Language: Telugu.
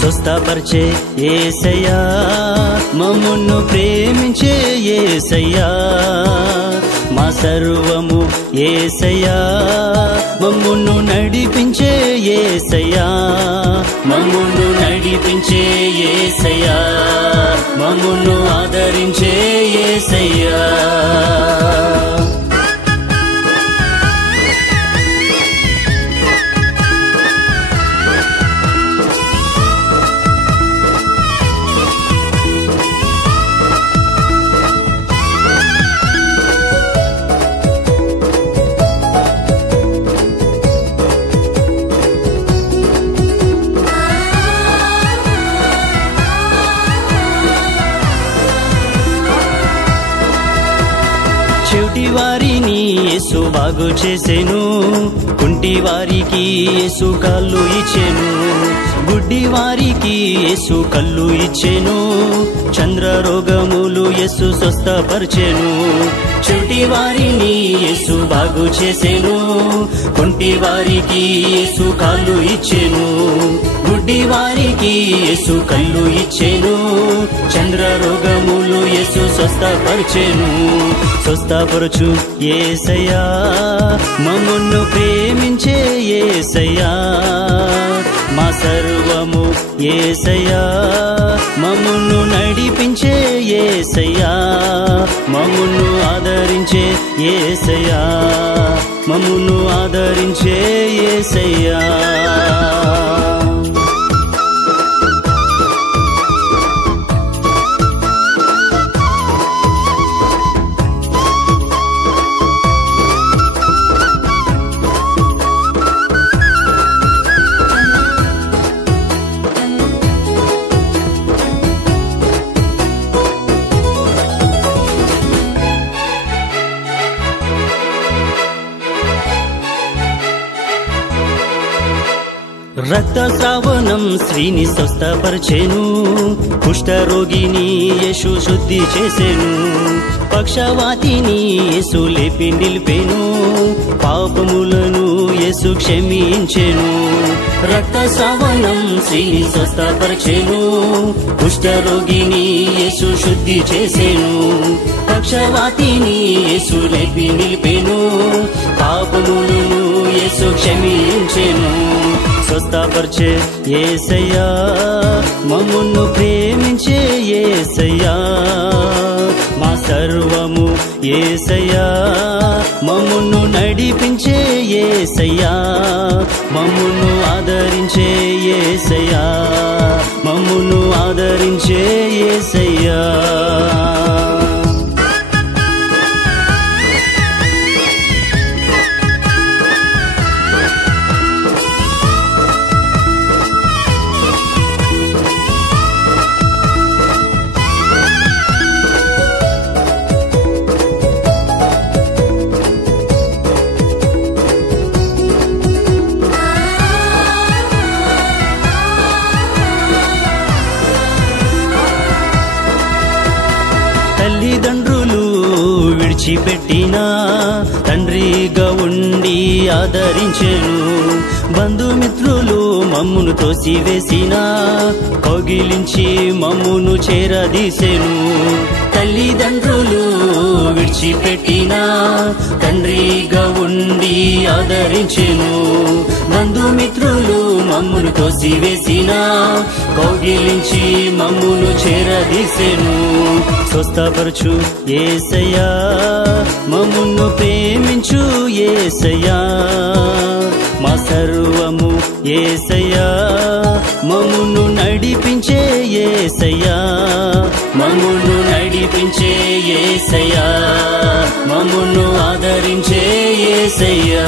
స్వస్థపరిచే యేసయ్యా, మమ్మును ప్రేమించే యేసయ్యా, మా సర్వము యేసయ్యా, మమ్మును నడిపించే యేసయ్యా, మమ్మును నడిపించే యేసయ్యా, మమ్మును ఆదరించే యేసయ్యా. చెవిటి వారిని యేసు బాగు చేసెను, కుంటి వారికి యేసు కాళ్ళు ఇచ్చెను, గుడ్డి వారికి యేసు కళ్ళు ఇచ్చెను, చంద్ర రోగములు యేసు స్వస్థపరిచెను. చెవిటి వారిని యేసు బాగు చేసెను, కుంటి వారికి యేసు కాళ్ళు ఇచ్చెను, గుడ్డి వారికి యేసు కళ్ళు ఇచ్చెను, చంద్ర రోగములు యేసు స్వస్థపరిచెను. స్వస్థపరచు యేసయ్యా, మమ్మును ప్రేమించే యేసయ్యా, మా సర్వము యేసయ్యా, మమ్మును నడిపించే యేసయ్యా, మమ్మును ఆదరించే యేసయ్యా, మమ్మును ఆదరించే యేసయ్యా. రక్తస్రావణం స్త్రీని స్వస్థపరిచెను, కుష్ఠరోగిని యేసు శుద్ధి చేసెను, పక్షవాతిని యేసు లేపి నిలిపెను, పాపములను యేసు క్షమించెను. రక్తస్రావణం స్త్రీని స్వస్థపరిచెను, కుష్ఠరోగిని యేసు శుద్ధి చేసెను, పక్షవాతిని యేసు లేపి నిలిపెను, పాపములను యేసు క్షమించెను. స్వస్థపరిచే యేసయ్యా, మమ్మును ప్రేమించే యేసయ్యా, మా సర్వము యేసయ్యా, మమ్మును నడిపించే యేసయ్యా, మమ్మును ఆదరించే యేసయ్యా, మమ్మును ఆదరించే యేసయ్యా. తల్లిదండ్రులు విడిచిపెట్టినా తండ్రిగా ఉండి ఆదరించెను, బంధుమిత్రులు మమ్మును తోసివేసినా కౌగిలించి మమ్మును చేరదీసెను. తల్లిదండ్రులు విడిచిపెట్టినా తండ్రిగా ఉండి ఆదరించెను, బంధుమిత్రులు మమ్మును తోసివేసినా కౌగిలించి మమ్మును చేరదీసెను. స్వస్థపరచు యేసయ్యా, మమ్మును ప్రేమించు యేసయ్యా, మా సర్వము యేసయ్యా, మమ్మును నడిపించే యేసయ్యా, మమ్మును నడిపించే యేసయ్యా, మమ్మును ఆదరించే యేసయ్యా.